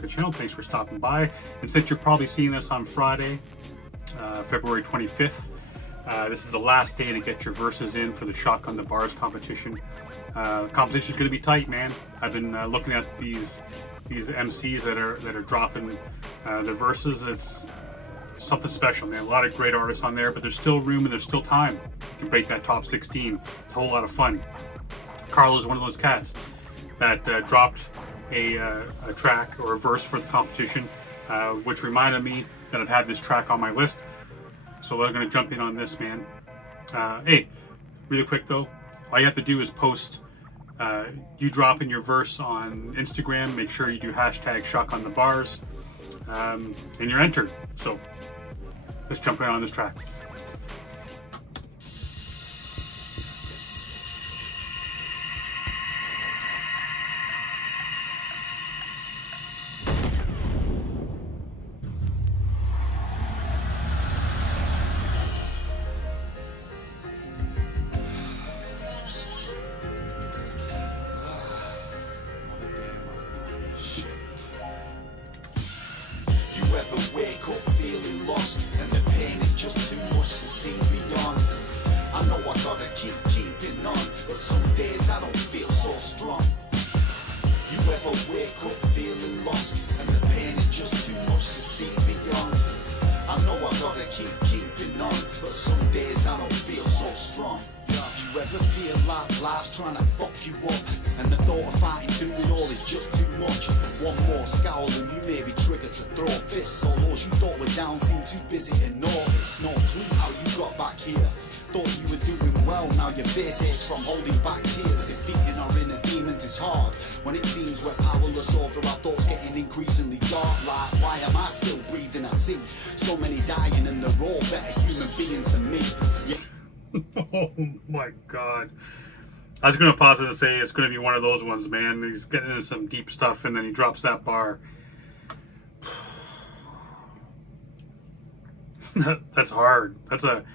subscribe to the channel. Thanks for stopping by. And since you're probably seeing this on Friday, February 25th, this is the last day to get your verses in for the Shotgun the Bars competition. Competition is going to be tight, man. I've been looking at these MCs that are dropping their verses. It's something special, man. A lot of great artists on there, but there's still room and there's still time. You can break that top 16. It's a whole lot of fun. Karlow is one of those cats that dropped a track or a verse for the competition, which reminded me that I've had this track on my list. So we're going to jump in on this, man. Hey, really quick though, all you have to do is post you dropping your verse on Instagram. Make sure you do hashtag Shotgun the Bars, and you're entered. So let's jump in on this track. Ever wake up feeling lost and the pain is just too much to see beyond? I know I gotta keeping on, but some days I don't feel so strong. You ever wake up feeling lost and the pain is just too much to see beyond? I know I gotta keeping on, but some days I don't feel so strong. You ever feel like life's trying to fuck you up, and the thought of fighting through it all is just too much? One more scowl and you may be triggered to throw fists. All those you thought were down seem too busy to notice. No clue how you got back here. Thought you were doing well, now your face aches from holding back tears. Defeating our inner demons is hard when it seems we're powerless over our thoughts getting increasingly dark. Like, why am I still breathing? I see so many dying and they're all better human beings than me. Yeah. Oh my god. I was going to pause it and say it's going to be one of those ones, man. He's getting into some deep stuff and then he drops that bar. That's hard. That's a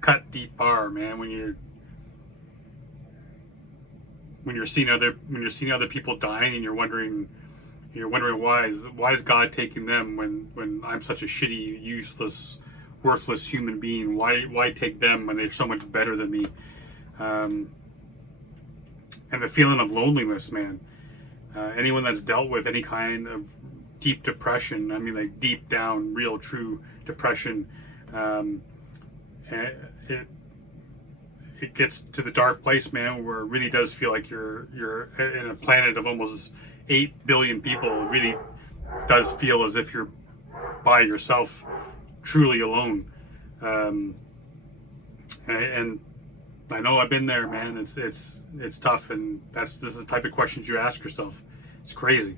cut deep bar, man. When you're seeing other people dying and you're wondering why is God taking them when I'm such a shitty, useless, worthless human being? Why take them when they're so much better than me? And the feeling of loneliness, man. Anyone that's dealt with any kind of deep depression, I mean, like deep down, real, true depression, it gets to the dark place, man, where it really does feel like you're in a planet of almost 8 billion people. It really does feel as if you're by yourself, truly alone. And I know I've been there, man. It's tough, and this is the type of questions you ask yourself. It's crazy.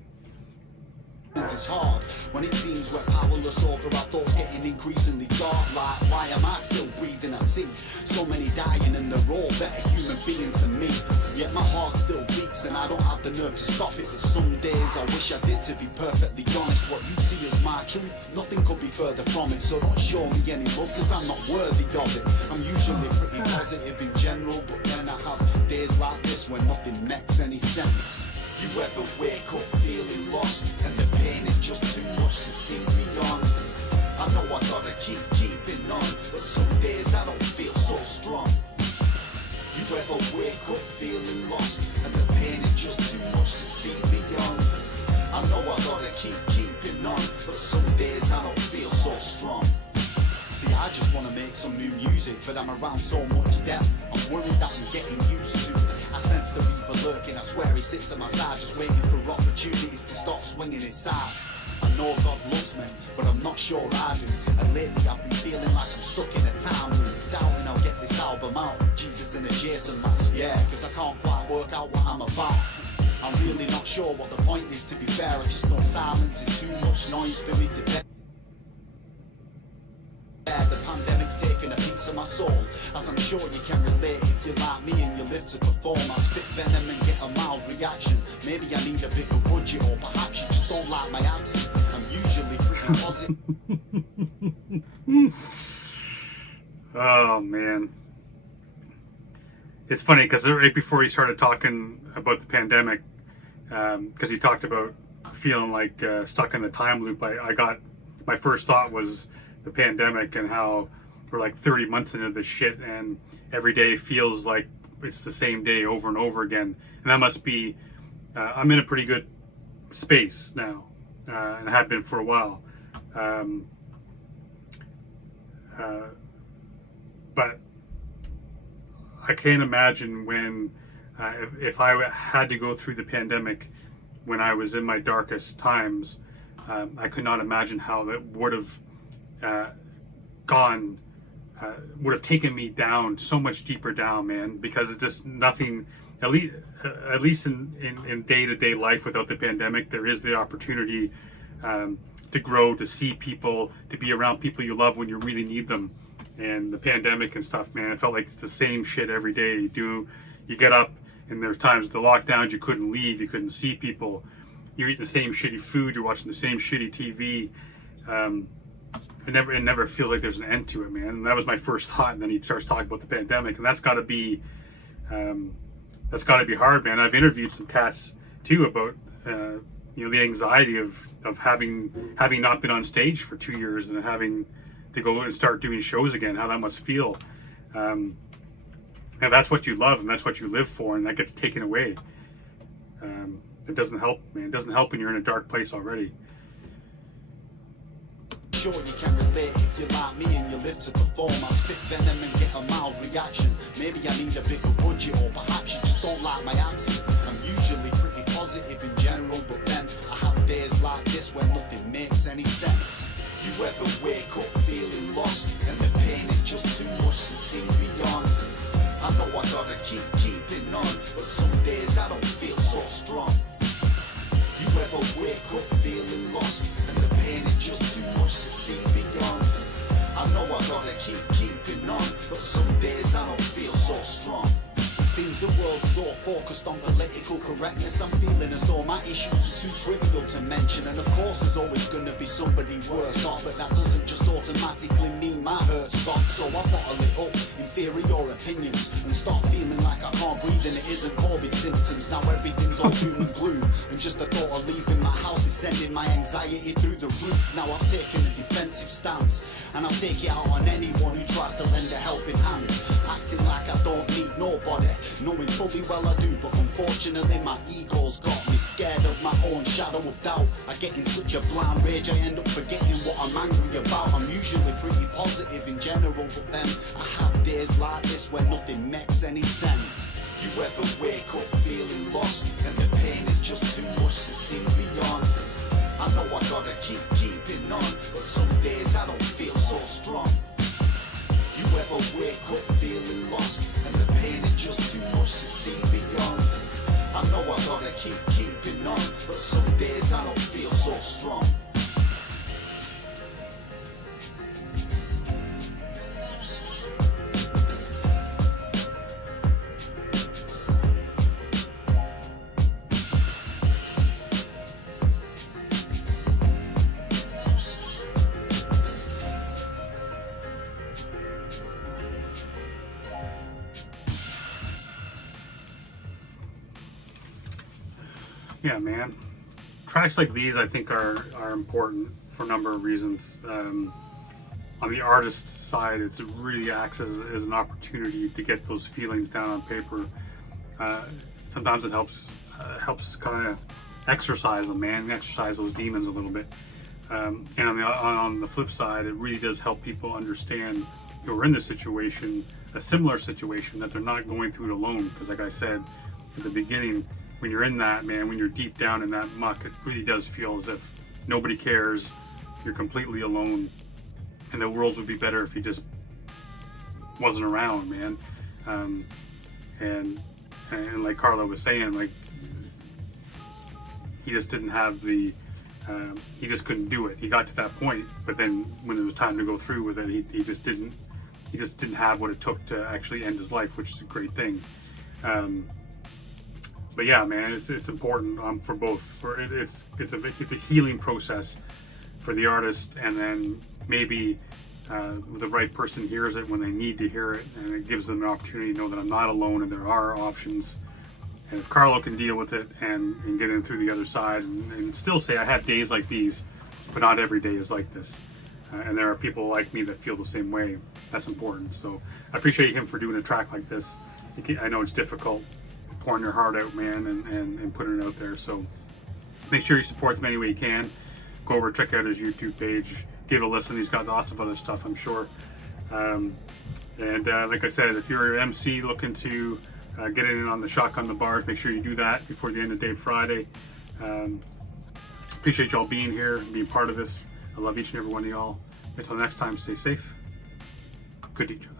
It's hard when it seems we're powerless over our thoughts getting increasingly dark. Like, why am I still breathing? I see so many dying and they're all better human beings than me. Yet my heart still beats and I don't have the nerve to stop it. But some days I wish I did, to be perfectly honest. What you see as my truth, nothing could be further from it. So don't show me any love, cause I'm not worthy of it. I'm usually pretty positive in general, but then I have days like this when nothing makes any sense. You ever wake up feeling lost and the pain is just too much to see beyond? I know I gotta keeping on, but some days I don't feel so strong. You ever wake up feeling lost and the pain is just too much to see beyond? I know I gotta keeping on, but some days I don't feel so strong. See, I just wanna make some new music, but I'm around so much death, I'm worried that I'm getting used to it. I sense the reaper lurking, I swear he sits at my side, just waiting for opportunities to stop swinging his side. I know God loves me, but I'm not sure I do. And lately I've been feeling like I'm stuck in a time loop, doubting I'll get this album out. Jesus and a Jason mask, yeah, cause I can't quite work out what I'm about. I'm really not sure what the point is, to be fair. I just know silence is too much noise for me to bear. The pandemic's taking a piece of my soul, as I'm sure you can relate if you're like me and you live to perform. I spit venom and get a mild reaction. Maybe I need a bigger budget, or perhaps you just don't like my accent. I'm usually pretty positive. Oh man, it's funny because right before he started talking about the pandemic, because he talked about feeling like stuck in a time loop. I got, my first thought was the pandemic and how we're like 30 months into this shit, and every day feels like it's the same day over and over again. And that must be, I'm in a pretty good space now, and have been for a while. But I can't imagine when, if I had to go through the pandemic when I was in my darkest times, I could not imagine how that would have would have taken me down so much deeper down, man, because it's just nothing, at least in day-to-day life without the pandemic, there is the opportunity to grow, to see people, to be around people you love when you really need them. And the pandemic and stuff, man, it felt like it's the same shit every day. You get up, and there's times with the lockdowns you couldn't leave, you couldn't see people, you're eating the same shitty food, you're watching the same shitty TV. It never feels like there's an end to it, man. And that was my first thought. And then he starts talking about the pandemic, and that's got to be hard, man. I've interviewed some cats too about the anxiety of having not been on stage for 2 years and having to go and start doing shows again. How that must feel. And that's what you love and that's what you live for, and that gets taken away. It doesn't help, man. It doesn't help when you're in a dark place already. Sure you can relate if you're like me and you live to perform. I spit venom and get a mild reaction. Maybe I need a bigger budget, or perhaps you just don't like my accent. I'm usually pretty positive in general, but then I have days like this where nothing makes any sense. You ever wake up feeling lost and the pain is just too much to see beyond? I know I gotta keep keeping on, but some days I don't feel so strong. You ever wake up feeling lost and the pain is just too much to see beyond? I know I gotta keep keeping on, but some days I don't feel so strong. Seems the world's so focused on political correctness, I'm feeling as though my issues are too trivial to mention. And of course there's always gonna be somebody worse off, but that doesn't just automatically mean my hurt stops. So I bottle it up, inferior opinions, and start feeling like I can't breathe and it isn't COVID symptoms. Now everything's all doom and gloom, and just the thought of leaving my house is sending my anxiety through the roof. Now I've taken a defensive stance, and I'll take it out on anyone who tries to lend a helping hand, acting like I don't need nobody, knowing fully well I do, but unfortunately my ego's got me scared of my own shadow of doubt. I get in such a blind rage I end up forgetting what I'm angry about. I'm usually pretty positive in general, but then I have days like this where nothing makes any sense. You ever wake up feeling lost and the pain is just too much to see beyond? I know I gotta keep keeping on, but some days I don't feel so strong. You ever wake up feeling lost and the pain is just too much to see beyond? I know I gotta keep keeping on, but some days I don't feel so strong. Yeah, man. Tracks like these, I think, are important for a number of reasons. On the artist side, it really acts as an opportunity to get those feelings down on paper. Sometimes it helps kind of exercise them, man, exercise those demons a little bit. And on the flip side, it really does help people understand who are in this situation, a similar situation, that they're not going through it alone. Because like I said at the beginning, when you're in that, man, when you're deep down in that muck, it really does feel as if nobody cares, you're completely alone, and the world would be better if you just wasn't around, man. And like Karlow was saying, like, he just didn't have he just couldn't do it. He got to that point, but then when it was time to go through with it, he just didn't have what it took to actually end his life, which is a great thing. But yeah, man, it's important for both. It's a healing process for the artist, and then maybe the right person hears it when they need to hear it, and it gives them an opportunity to know that I'm not alone and there are options. And if Karlow can deal with it and get in through the other side and still say, I have days like these, but not every day is like this. And there are people like me that feel the same way. That's important. So I appreciate him for doing a track like this. I know it's difficult, pouring your heart out, man, and putting it out there. So make sure you support him any way you can. Go over, check out his YouTube page, give it a listen. He's got lots of other stuff, I'm sure. Like I said, if you're an MC looking to get in on the Shotgun the Bars, make sure you do that before the end of the day Friday. Appreciate y'all being here and being part of this. I love each and every one of y'all. Until next time, stay safe. Good to each other.